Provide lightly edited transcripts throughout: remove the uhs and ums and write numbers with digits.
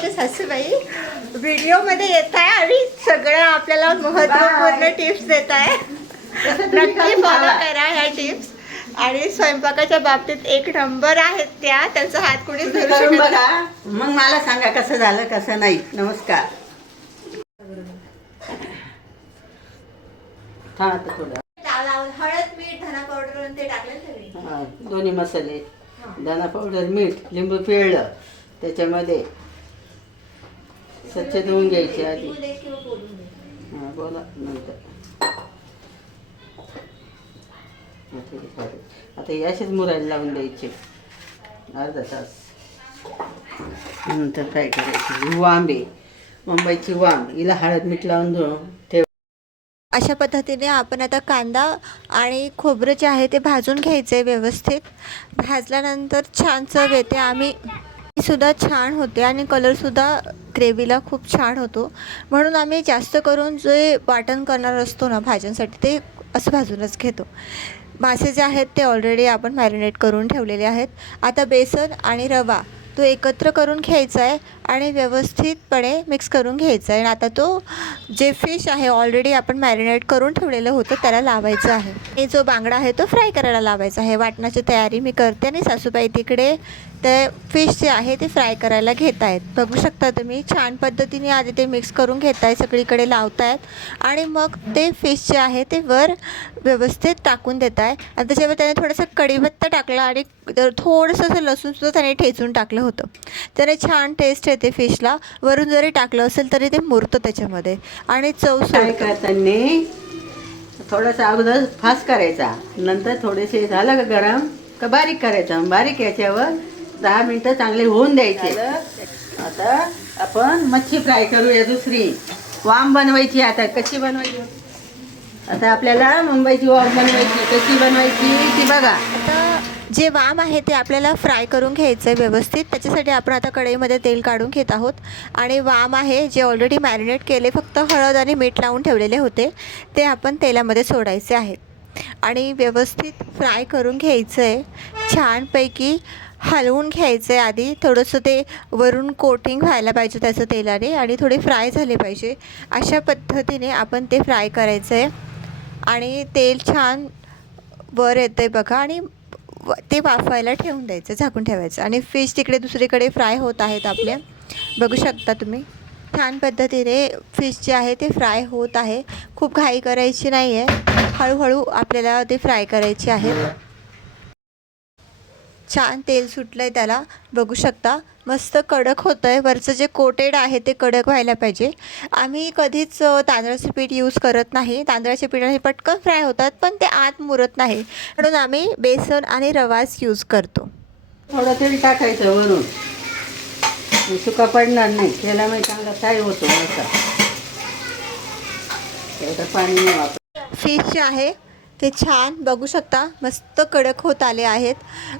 माझ्या सासूबाई व्हिडिओमध्ये येत आहे आणि सगळं आपल्याला महत्त्वपूर्ण टिप्स देत आहे. नक्की फॉलो करा ह्या टिप्स. आणि स्वयंपाकाच्या बाबतीत एक नंबर आहेत त्या. त्यांचा हात कुणीच धरू शकत बघा, मग मला सांगा कसं झालं कसं नाही. नमस्कार. हळद मीठ धना पावडर ते टाकले दोन्ही मसाले, धना पावडर, मीठ, लिंबू पिळलं त्याच्यामध्ये स्वच्छ धुवून घ्यायचे आधी. हां बोला नंतर. आता हे असेच मुरायला लावून द्यायचे अर्धा तास. नंतर फ्राय करायची. वांब आहे, मुंबईची वांब, हिला हळद मीठ लावून ठेव. अशा पद्धतीने आपण आता कांदा आणि खोबरं जे आहे ते भाजून घ्यायचं आहे व्यवस्थित. भाजल्यानंतर छान चव येते. आम्ही सुद्धा छान होते आणि कलरसुद्धा ग्रेव्हीला खूप छान होतो. म्हणून आम्ही जास्त करून जे वाटण करणार असतो ना भाज्यांसाठी ते असं भाजूनच घेतो. मासे जे आहेत ते ऑलरेडी आपण मॅरिनेट करून ठेवलेले आहेत. आता बेसन आणि रवा तो एकत्र करून घ्यायचा आहे आणि व्यवस्थितपणे मिक्स करून घ्यायचा आहे. आणि आता तो जे फिश आहे ऑलरेडी आपण मॅरिनेट करून ठेवलेलं होतं त्याला लावायचं आहे. हे जो बांगडा आहे तो फ्राय करायला लावायचा आहे. वाटणाची तयारी मी करते आणि सासूबाई तिकडे ते फिश जे आहे ते फ्राय करायला घेत आहेत. बघू शकता तुम्ही छान पद्धतीने आधी ते मिक्स करून घेत आहेत, सगळीकडे लावत आहेत आणि मग ते फिश जे आहे ते वर व्यवस्थित टाकून देत आहे. आणि त्याच्यावर त्याने थोडंसं कढीपत्ता टाकला आणि थोडंसं असं लसूणसुद्धा त्याने ठेचून टाकलं होतं. त्याने छान टेस्ट येते फिशला. वरून जरी टाकलं असेल तरी ते मुरतं त्याच्यामध्ये आणि चव फ्राय करताना थोडासा अगोदर फास्ट करायचा, नंतर थोडेसे झालं का गरम का बारीक करायचा. बारीक याच्यावर 10 मिनटं चांगले होऊन द्यायचे. आता आपण मच्छी फ्राय करूया. दुसरी वाम बनवायची. आता कशी बनवायची, आता आपल्याला मुंबईची वाम बनवायची. कशी बनवायची ती बघा. आता जे वाम आहे ते आपल्याला फ्राय करून घ्यायचं आहे व्यवस्थित. त्याच्यासाठी आपण आता कढईमध्ये तेल काढून घेत आहोत आणि वाम आहे जे ऑलरेडी मॅरिनेट केले, फक्त हळद आणि मीठ लावून ठेवलेले होते, ते आपण तेलामध्ये सोडायचे आहेत आणि व्यवस्थित फ्राय करून घ्यायचं आहे. छानपैकी हलवून घ्यायचं आहे. आधी थोडंसं ते वरून कोटिंग व्हायला पाहिजे त्याचं तेलाने आणि थोडे फ्राय झाले पाहिजे. अशा पद्धतीने आपण ते फ्राय करायचं आहे आणि तेल छान वर येतं आहे बघा. आणि ते वाफायला ठेवून द्यायचं, झाकून ठेवायचं. आणि फिश तिकडे दुसरीकडे फ्राय होत आहेत आपल्या. बघू शकता तुम्ही छान पद्धतीने फिश जे आहे ते फ्राय होत आहे. खूप घाई करायची नाही आहे, हळूहळू आपल्याला ते फ्राय करायचे आहे. छान तेल सुटलं आहे त्याला, बघू शकता मस्त कडक होतं आहे. वरचं जे कोटेड आहे ते कडक व्हायला पाहिजे. आम्ही कधीच तांदळाचं पीठ यूज करत नाही. तांदळाच्या पिठाने पटकन फ्राय होतात पण ते आत मुरत नाही, म्हणून आम्ही बेसन आणि रवाच यूज करतो. थोडं तेल टाकायचं वरून, सुका पडणार नाही. तेलामध्ये चांगला फ्राय होतो. असं पाणी नाही वापर. फिश जे आहे ते छान बघू शकता मस्त कडक होत आले आहेत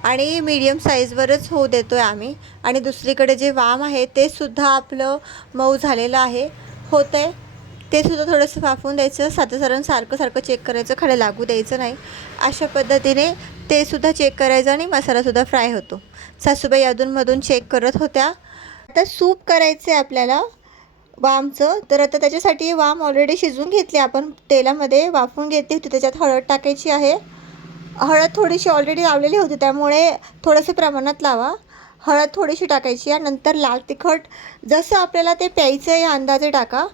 आणि मीडियम साईजवरच होऊ देतो आहे आम्ही. आणि दुसरीकडे जे वाम आहे ते सुद्धा आपलं मऊ झालेलं आहे, होतं आहे. ते सुद्धा थोडंसं वाफवून द्यायचं. सारखं चेक करायचं, खाली लागू द्यायचं नाही. अशा पद्धतीने ते सुद्धा चेक करायचं आणि मसालासुद्धा फ्राय होतो. सासूबाई अधूनमधून चेक करत होत्या. आता सूप करायचं आहे आपल्याला वामचं. तर आता त्याच्यासाठी वाम ऑलरेडी शिजवून घेतली आपण, तेलामध्ये वाफवून घेतली होती. त्याच्यात हळद टाकायची आहे. हळद थोडीशी ऑलरेडी लावलेली होती त्यामुळे थोडंसं प्रमाणात लावा. हळद थोडीशी टाकायची आहे. नंतर लाल तिखट जसं आपल्याला ते प्यायचं आहे अंदाजे टाका,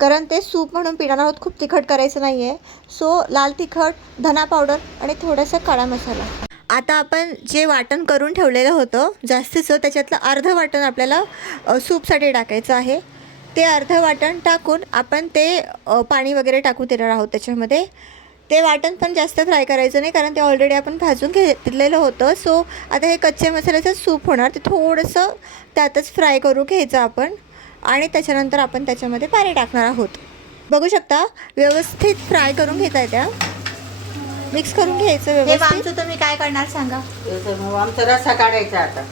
कारण ते सूप म्हणून पिणार आहोत, खूप तिखट करायचं नाही आहे. सो लाल तिखट, धना पावडर आणि थोडासा काळा मसाला. आता आपण जे वाटण करून ठेवलेलं होतं जास्तीचं, त्याच्यातलं अर्धं वाटण आपल्याला सूपसाठी टाकायचं आहे. ते अर्धं वाटण टाकून आपण ते पाणी वगैरे टाकून देणार आहोत त्याच्यामध्ये. ते वाटण पण जास्त फ्राय करायचं नाही, कारण ते ऑलरेडी आपण भाजून घेतलेलं होतं. सो आता हे कच्च्या मसाल्याचं सूप होणार, ते थोडंसं त्यातच फ्राय करून घ्यायचं आपण आणि त्याच्यानंतर आपण त्याच्यामध्ये पाणी टाकणार आहोत. बघू शकता व्यवस्थित फ्राय करून घेता येत्या, मिक्स करून घ्यायचं व्यवस्थित. तुम्ही काय करणार सांगा. आमचा रस्सा काढायचा. आता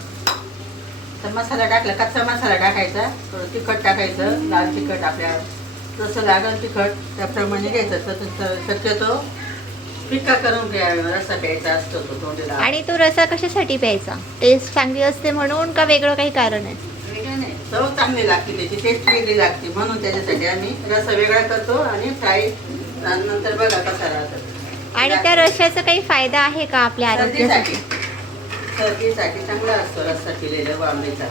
तर मसाला टाकला, कच्चा मसाला टाकायचा, थोडं तिखट टाकायचं, लाल तिखट आपल्या जसं लागेल तिखट त्याप्रमाणे घ्यायचं. तर शक्यतो फिक्का करून रस्सा प्यायचा असतो तो तोंडीला. आणि तो रस्सा कशासाठी प्यायचा, टेस्ट चांगली असते म्हणून का वेगळं काही कारण आहे? वेगळं नाही, चव चांगली लागते, त्याची टेस्ट वेगळी लागते, म्हणून त्याच्यासाठी आम्ही रस्सा वेगळा करतो आणि फ्राय नंतर बघा कसा राहतो. आणि त्या रश्श्याचा काही फायदा आहे का आपल्या आरोग्यासाठी? सर्दीसाठी चांगला असतो रस्सा केलेला वांबीचा.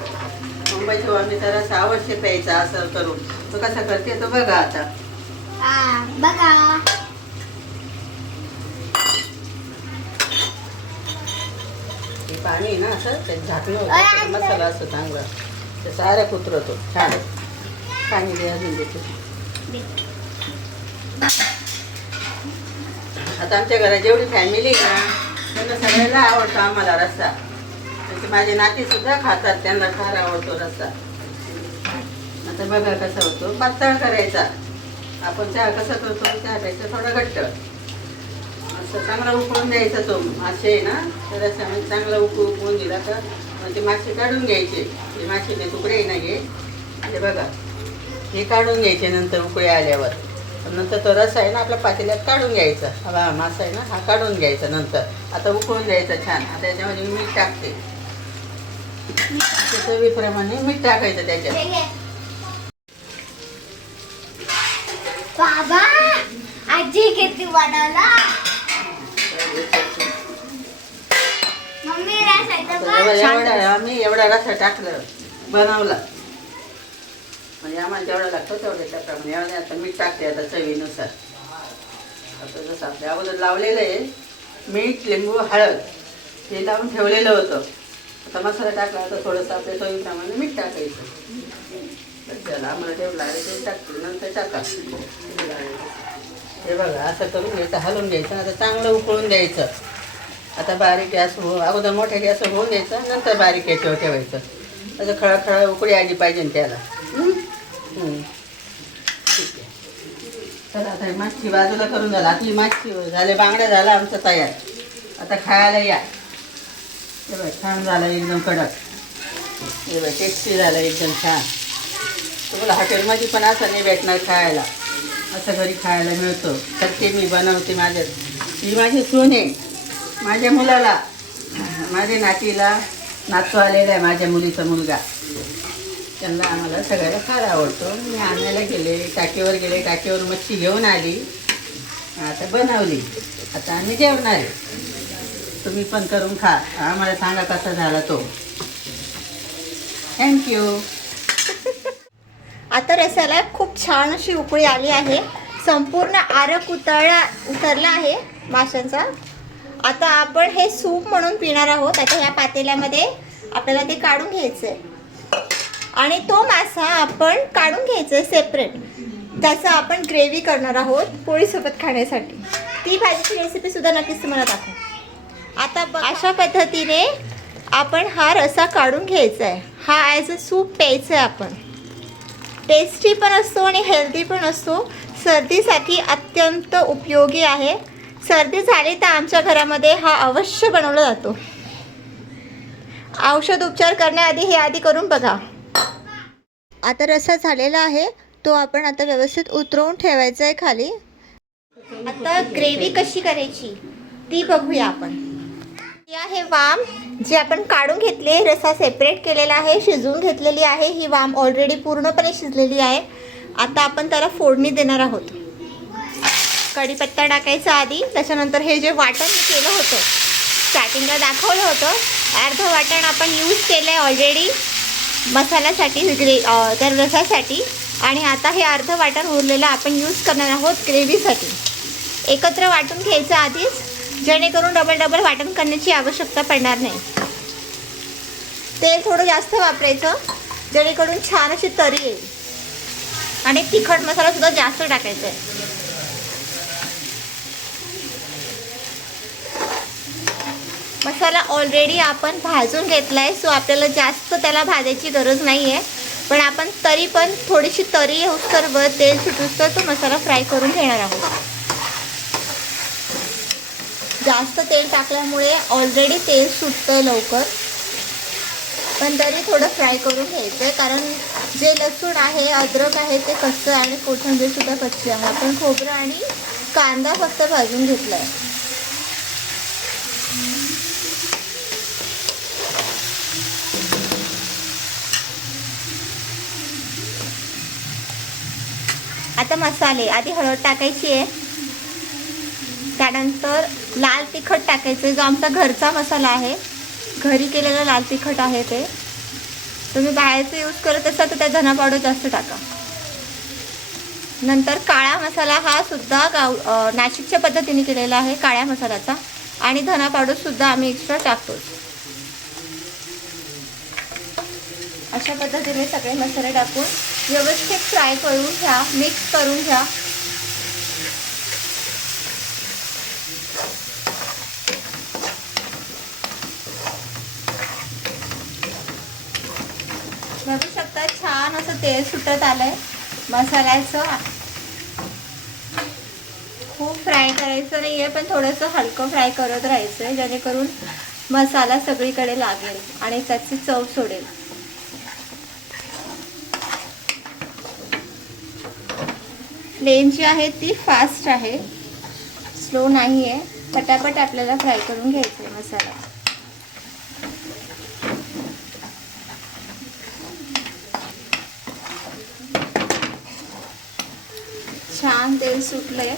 मुंबईच्या वांबीचा रस्सा अवश्य प्यायचा असं करून. तो कसा करते तो बघा आता. बघा. हे पाणी ना असं ते झाकलं होतं, मसाला असतो चांगला, ते साऱ्या कुत्रतो छान. पाणी दे अजून देते. आता आमच्या घरात जेवढी फॅमिली आहे ना त्यांना सगळ्याला आवडतो आम्हाला रस्सा. म्हणजे माझे नाती सुद्धा खातात, त्यांना फार आवडतो रस्सा. आता बघा कसा होतो, पातळ करायचा. आपण चहा कसा करतो चहापेक्षा थोडा घट्ट असं चांगला उकळून द्यायचा. तो मासे आहे ना त्या रस्स्यामध्ये चांगला उकळून दिला तर म्हणजे मासे काढून घ्यायचे. हे मासेचे तुकडे नाही हे बघा, हे काढून घ्यायचे नंतर उकळी आल्यावर. नंतर तो रस्सा आहे ना आपल्या पातेल्यात काढून घ्यायचा. हा मासा आहे ना हा काढून घ्यायचा नंतर. आता उकळून द्यायचा छान. आता याच्यामध्ये मी मीठ टाकते, चवीप्रमाणे मीठ टाकायचं त्याच्यात. बाबा आजी किती बनवला. मम्मी आम्ही एवढा रस्सा टाकलं बनवला म्हणजे आम्हाला जेवढा लागतो तेवढ्या त्याप्रमाणे. एवढं आता मीठ टाकते आता चवीनुसार. आता जसं आपल्या अगोदर लावलेलं आहे मीठ, लिंबू, हळद हे लावून ठेवलेलं होतं. आता मसाला टाकला आता थोडंसं आपल्या चवीप्रमाणे मीठ टाकायचं. त्याला आम्हाला ठेवलं आहे ते टाकते नंतर टाका. हे बघा असं करून घ्यायचं, हलवून घ्यायचं. आता चांगलं उकळून द्यायचं. आता बारीक गॅस अगोदर मोठ्या गॅसवर होऊन द्यायचं, नंतर बारीक याच्यावर ठेवायचं. असं खळखळ उकळी आली पाहिजे त्याला. ठीक आहे, चला आता मच्छी बाजूला करून झाला. आता ही मच्छी झाले, बांगड्या झाला आमचं तयार. आता खायला या. हे बघ छान झालं एकदम कडक. हे बघ टेस्टी झालं एकदम छान. तुम्हाला हॉटेलमध्ये पण असं नाही भेटणार खायला, असं घरी खायला मिळतं. तर ते मी बनवते. ही माझी सून आहे. माझ्या मुलाला, माझ्या नातीला नातू आलेला आहे, माझ्या मुलीचा मुलगा. त्यांना आम्हाला सगळ्याला फार आवडतो. मी आणायला गेले, टाकीवर गेले, टाकीवर मच्छी घेऊन आली, आता बनवली. आता आम्ही जेवणार आहे. तुम्ही पण करून खा, आम्हाला सांगा कसा झाला तो. थँक्यू. आता रस्स्याला खूप छान अशी उकळी आली आहे. संपूर्ण आरक उतरला आहे माशांचा. आता आपण हे सूप म्हणून पिणार आहोत. आता ह्या पातेल्यामध्ये आपल्याला ते काढून घ्यायचं आहे आणि तो मासा आपण काढून घ्यायचा आहे सेपरेट. त्याचं आपण ग्रेव्ही करणार आहोत पोळीसोबत खाण्यासाठी. ती भाजीची रेसिपीसुद्धा नक्कीच तुम्हाला दाखवू. आता अशा पद्धतीने आपण हा रस्सा काढून घ्यायचा आहे. हा ॲज अ सूप प्यायचा आहे आपण. टेस्टी पण असतो आणि हेल्दी पण असतो. सर्दीसाठी अत्यंत उपयोगी आहे. सर्दी झाली तर आमच्या घरामध्ये हा अवश्य बनवला जातो. औषध उपचार करण्याआधी हे आधी करून बघा. आता रस्सा झालेला आहे, तो आपण आता व्यवस्थित उतरवून ठेवायचा आहे खाली. आता ग्रेव्ही कशी करायची ती बघूया आपण. हे आहे वाम जे आपण काढून घेतले, रस्सा सेपरेट केलेला आहे, शिजवून घेतलेली आहे. ही वाम ऑलरेडी पूर्णपणे शिजलेली आहे. आता आपण त्याला फोडणी देणार आहोत. कढीपत्ता टाकायचा आधी, त्याच्यानंतर हे जे वाटण केलं होतं स्टार्टिंगला दाखवलं होतं, अर्धं वाटण आपण यूज केलं आहे ऑलरेडी मसाल्यासाठी, त्या रसासाठी. आणि आता हे अर्धं वाटण उरलेलं आपण यूज करणार आहोत ग्रेव्हीसाठी. एकत्र वाटून घ्यायचं आधीच, जेणेकरून डबल वाटण करण्याची आवश्यकता पडणार नाही. तेल थोडं जास्त वापरायचं जेणेकरून छान अशी तरी येईल. आणि तिखट मसालासुद्धा जास्त टाकायचा आहे. मसाला ऑलरेडी आपण भाजून घेतला आहे, सो आपल्याला जास्त त्याला भाजायची गरज नाही आहे. पण आपण तरी पण थोडीशी तरी येऊस्तर वर तेल सुटूस्तर तो मसाला फ्राय करून घेणार आहोत. जास्त तेल टाकल्यामुळे ऑलरेडी तेल सुटतं लवकर, पण तरी थोडं फ्राय करून घ्यायचं आहे. कारण जे लसूण आहे, अद्रक आहे ते कच्चं आणि कोथिंबीरसुद्धा कच्ची आहे. आपण खोबरं आणि कांदा फक्त भाजून घेतला आहे. आता मसाले, आधी हळद टाकायची आहे, त्यानंतर लाल तिखट टाकायचं आहे, जो आमचा घरचा मसाला आहे, घरी केलेला लाल तिखट आहे ते. तुम्ही बाहेरचं यूज करत असाल तर त्या धना पावडर जास्त टाका. नंतर काळा मसाला, हा सुद्धा नाशिकच्या पद्धतीने केलेला आहे काळ्या मसाल्याचा, आणि धना पावडर सुद्धा आम्ही एक्स्ट्रा टाकतो. अशा पद्धतीने सगळे मसाले टाकून व्यवस्थित फ्राय करून घ्या, मिक्स करून घ्या. बघू शकता छान असं तेल सुटत आलंय मसाल्याचं. खूप फ्राय करायचं नाही आहे, पण थोडंसं हलकं फ्राय करत राहायचं आहे, जेणेकरून मसाला सगळीकडे लागेल आणि त्याची चव सोडेल. फ्लेम जी आहे ती फास्ट आहे, स्लो नाही आहे. पटापट आपल्याला फ्राय करून घ्यायचं आहे मसाला. छान तेल सुटलंय.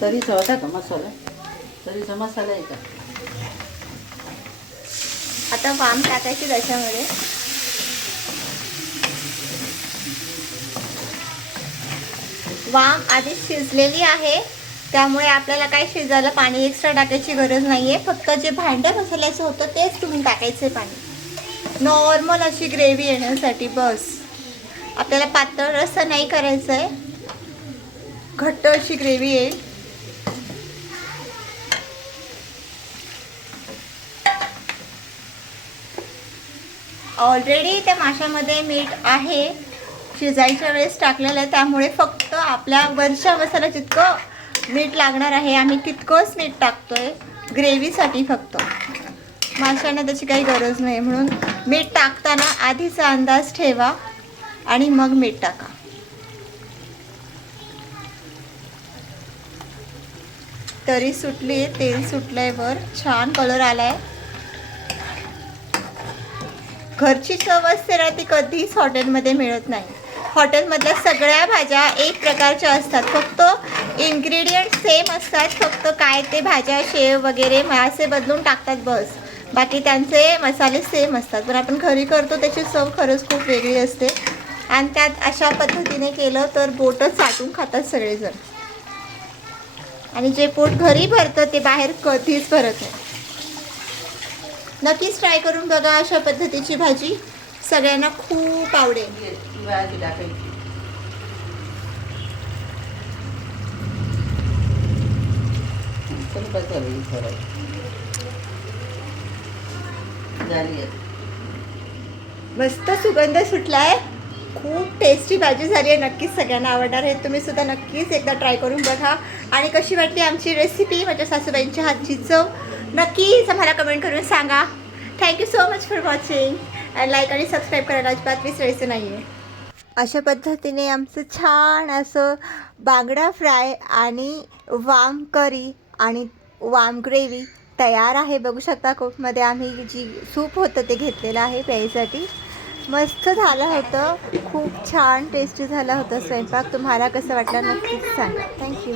तरीचा होता का मसाला? तरीचा मसाला आहे का? आता वाम टाकायची त्याच्यामध्ये. वाम आधी शिजलेली आहे, त्यामुळे आपल्याला काय शिजायला पाणी एक्स्ट्रा टाकायची गरज नाही आहे. फक्त जे भांड्या मसाल्याचं होतं तेच तुम्ही टाकायचं पाणी, नॉर्मल अशी ग्रेव्ही येण्यासाठी बस. आपल्याला पातळ रस्सा नाही करायचं आहे, घट्ट अशी ग्रेव्ही येईल. ऑलरेडी त्या माशामध्ये मीठ आहे, शिजायच्या वेळेस टाकलेलं आहे, त्यामुळे फक्त आपल्या वरच्या मसाला जितकं मीठ लागणार आहे आम्ही तितकंच मीठ टाकतोय ग्रेव्हीसाठी. फक्त माशांना त्याची काही गरज नाही, म्हणून मीठ टाकताना आधीचा अंदाज ठेवा आणि मग मीठ टाका. तरी सुटली, तेल सुटलंय वर, छान कलर आलाय. घरची चव असते ना, ती कधीच हॉटेलमध्ये मिळत नाही. हॉटेलमधल्या सगळ्या भाज्या एक प्रकारच्या असतात, फक्त इन्ग्रेडियंट सेम असतात, फक्त काय ते भाज्या, शेव वगैरे मासे बदलून टाकतात बस. बाकी त्यांचे मसाले सेम असतात. पण आपण घरी करतो त्याची चव खरंच खूप वेगळी असते. आणि त्यात अशा पद्धतीने केलं तर बोटच चाटून खातात सगळेजण. आणि जे पोट घरी भरतं ते बाहेर कधीच भरत नाही. नक्कीच ट्राय करून बघा अशा पद्धतीची भाजी, सगळ्यांना खूप आवडेल. भाजी टाकायची. झाली आहे. मस्त सुगंध सुटलाय, खूप टेस्टी भाजी झाली आहे. नक्कीच सगळ्यांना आवडणार आहे. तुम्ही सुद्धा नक्कीच एकदा ट्राय करून बघा. आणि कशी वाटली आमची रेसिपी, माझ्या सासूबाईंच्या हातची चव, नक्कीच आम्हाला कमेंट करून सांगा. Thank you so much for watching and like आणि सबस्क्राईब करायला अजिबात विसरायचं नाही आहे. अशा पद्धतीने आमचं छान असं बांगडा फ्राय आणि वाम करी आणि वाम ग्रेव्ही तयार आहे. बघू शकता कोकमध्ये आम्ही जी सूप होतं ते घेतलेलं आहे प्यायसाठी. मस्त झालं होतं, खूप छान टेस्टी झाला होता स्वयंपाक. तुम्हाला कसं वाटलं नक्कीच सांगा. थँक्यू.